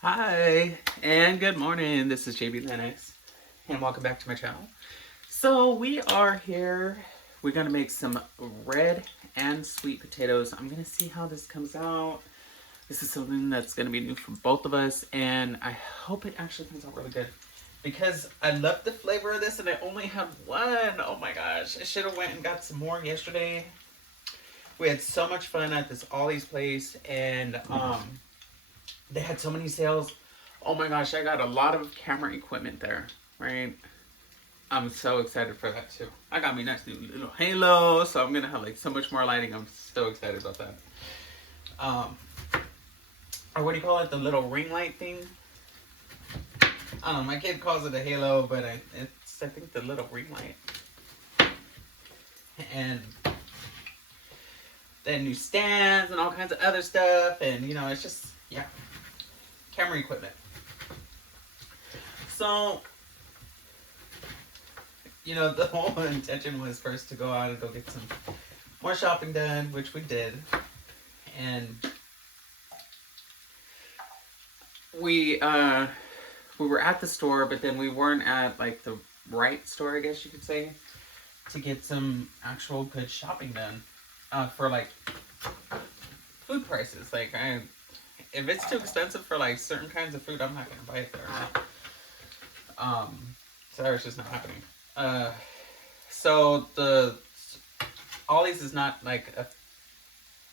Hi, and good morning. This is Jaybealennux, and welcome back to my channel. So we are here. We're gonna make some red and sweet potatoes. I'm gonna see how this comes out. This is something that's gonna be new for both of us, and I hope it actually comes out really good. Because I love the flavor of this, and I only have one. Oh my gosh, I should have went and got some more yesterday. We had so much fun at this Ollie's place, and they had so many sales. Oh my gosh, I got a lot of camera equipment there, right? I'm so excited for that too. I got me nice new little halo, so I'm gonna have like so much more lighting. I'm so excited about that. Or what do you call it? The little ring light thing. I don't know. My kid calls it a halo, but it's I think the little ring light. And then new stands and all kinds of other stuff, and you know, it's just yeah, camera equipment. So, you know, the whole intention was first to go out and go get some more shopping done, which we did. And we were at the store, but then we weren't at like the right store, I guess you could say, to get some actual good shopping done for like food prices. Like, if it's too expensive for like certain kinds of food, I'm not gonna buy it there. So it's just not happening. So the Ollie's is not like a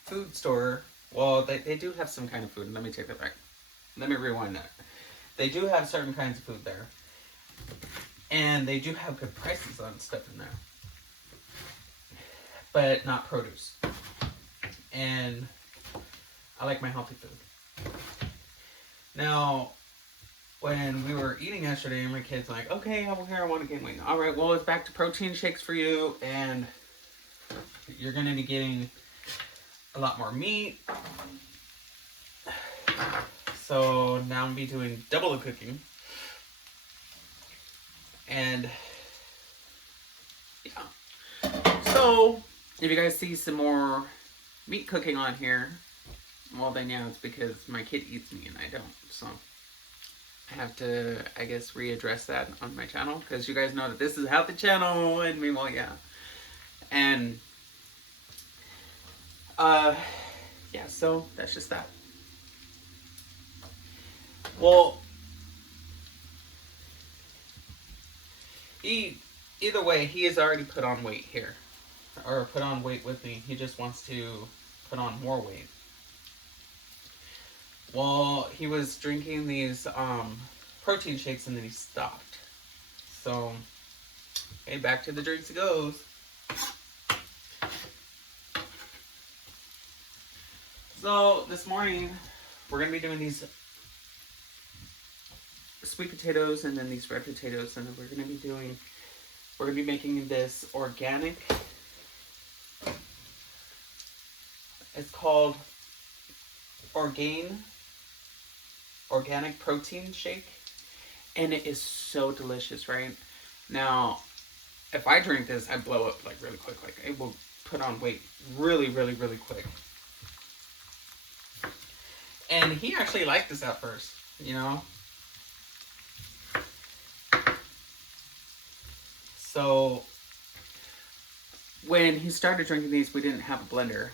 food store. Well, they do have some kind of food. Let me take that back. Let me rewind that. They do have certain kinds of food there. And they do have good prices on stuff in there. But not produce. And I like my healthy food. Now, when we were eating yesterday, my kid's like, okay, I want to gain weight. All right, well, it's back to protein shakes for you, and you're going to be getting a lot more meat. So now I'm going to be doing double the cooking. And, yeah. So, if you guys see some more meat cooking on here, well, then, yeah, it's because my kid eats me and I don't, so I have to, I guess, readdress that on my channel, because you guys know that this is healthy channel, and meanwhile, yeah. And, yeah, so that's just that. Well, either way, he has already put on weight here, or put on weight with me. He just wants to put on more weight. Well, he was drinking these protein shakes and then he stopped. So, hey, back to the drinks it goes. So, this morning, we're going to be doing these sweet potatoes and then these red potatoes. And then we're going to be making this organic. It's called organic protein shake, and it is so delicious, right? Now, if I drink this, I blow up like really quick. Like, it will put on weight really, really, really quick. And he actually liked this at first, you know? So, when he started drinking these, we didn't have a blender.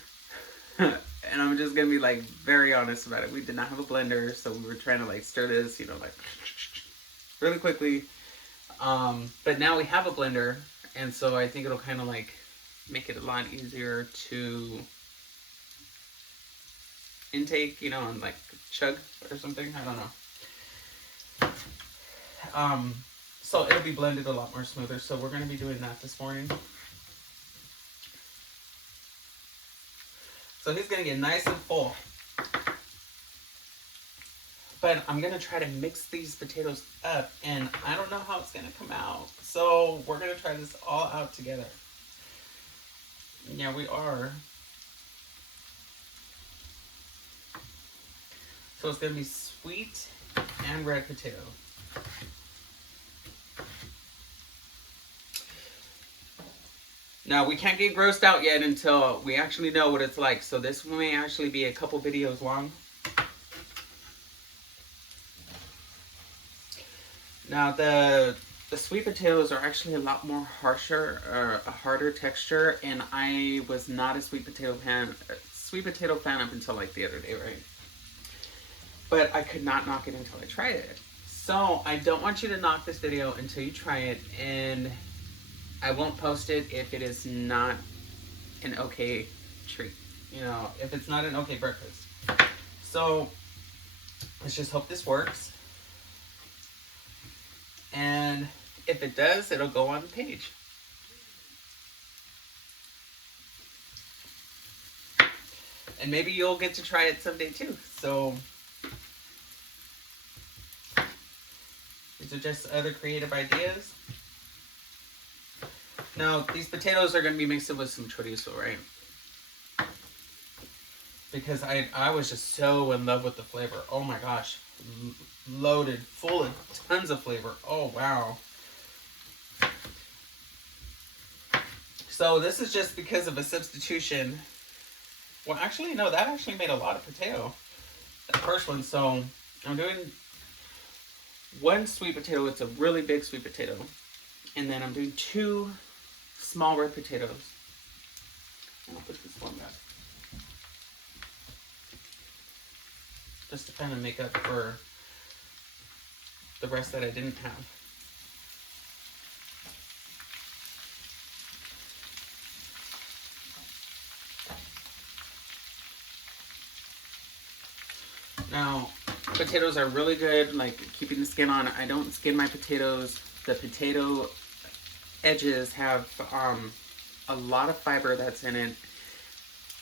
And I'm just gonna be like very honest about it. We did not have a blender, so we were trying to like stir this, you know, like really quickly. But now we have a blender, and so I think it'll kind of like make it a lot easier to intake, you know, and like chug or something. I don't know. So it'll be blended a lot more smoother. So we're gonna be doing that this morning. So he's going to get nice and full. But I'm going to try to mix these potatoes up, and I don't know how it's going to come out. So we're going to try this all out together. Yeah, we are. So it's going to be sweet and red potato. Now, we can't get grossed out yet until we actually know what it's like. So this may actually be a couple videos long. Now the sweet potatoes are actually a lot more harsher, or a harder texture, and I was not a sweet potato fan up until like the other day, right? But I could not knock it until I tried it. So I don't want you to knock this video until you try it, and I won't post it if it is not an okay treat. You know, if it's not an okay breakfast. So let's just hope this works. And if it does, it'll go on the page. And maybe you'll get to try it someday too. So these are just other creative ideas. Now, these potatoes are going to be mixed with some chorizo, right? Because I was just so in love with the flavor. Oh my gosh. Loaded, full of tons of flavor. Oh, wow. So this is just because of a substitution. Well, actually, no, that actually made a lot of potato. The first one, so I'm doing one sweet potato. It's a really big sweet potato. And then I'm doing 2 small red potatoes. And I'll put this one back. Just to kind of make up for the rest that I didn't have. Now, potatoes are really good, like keeping the skin on. I don't skin my potatoes. The potato edges have a lot of fiber that's in it.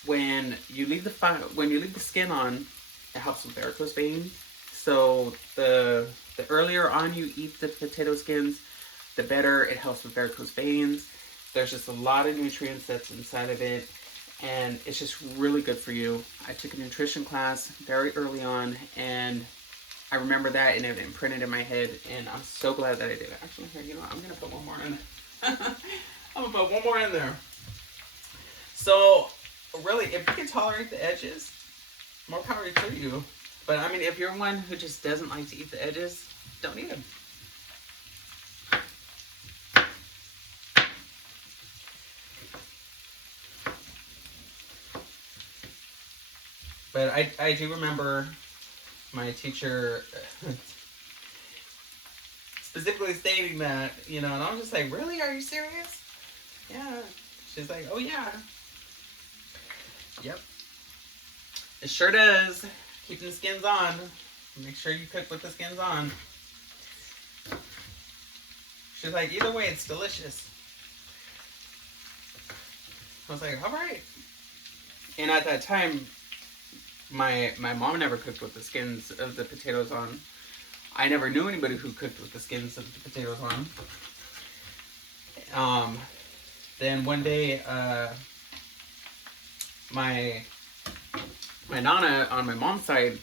When you leave the skin on, it helps with varicose veins. So the earlier on you eat the potato skins, the better it helps with varicose veins. There's just a lot of nutrients that's inside of it, and it's just really good for you. I took a nutrition class very early on, and I remember that, and it imprinted in my head, and I'm so glad that I did it. Actually, here, you know what? I'm going to put one more in there. I'm going to put one more in there. So, really, if you can tolerate the edges, more power to you. But, I mean, if you're one who just doesn't like to eat the edges, don't eat them. But I do remember my teacher specifically stating that, you know, and I was just like, really? Are you serious? Yeah. She's like, oh, yeah. Yep. It sure does. Keeping the skins on. Make sure you cook with the skins on. She's like, either way, it's delicious. I was like, all right. And at that time, my mom never cooked with the skins of the potatoes on. I never knew anybody who cooked with the skins of the potatoes on. Then one day, my nana on my mom's side,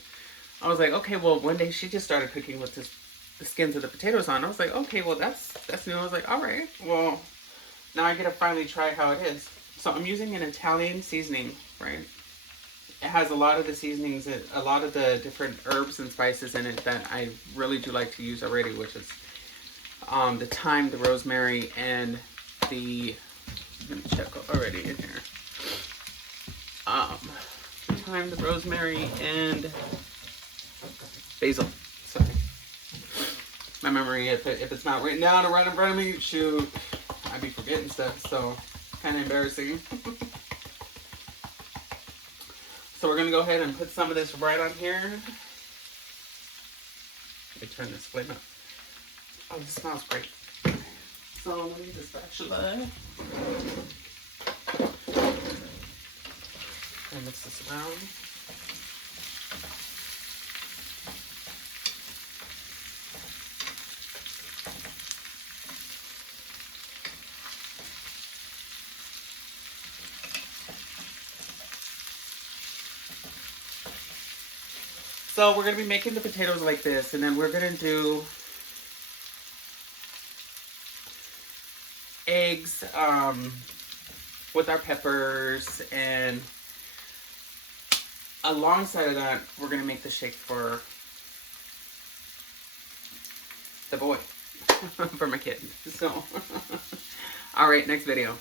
I was like, okay, well, one day she just started cooking with the skins of the potatoes on. I was like, okay, well, that's new. I was like, all right, well, now I get to finally try how it is. So I'm using an Italian seasoning, right? It has a lot of the seasonings, a lot of the different herbs and spices in it that I really do like to use already, which is the thyme, the rosemary, and the, let me check already in here. The thyme, the rosemary, and basil. Sorry. My memory, if it's not written down or right in front of me, shoot, I'd be forgetting stuff, so kind of embarrassing. So we're going to go ahead and put some of this right on here. Let me turn this flame up. Oh, this smells great. So let me get this spatula. And mix this around. So we're going to be making the potatoes like this, and then we're going to do eggs with our peppers, and alongside of that, we're going to make the shake for the boy. for my kid. So, all right, next video.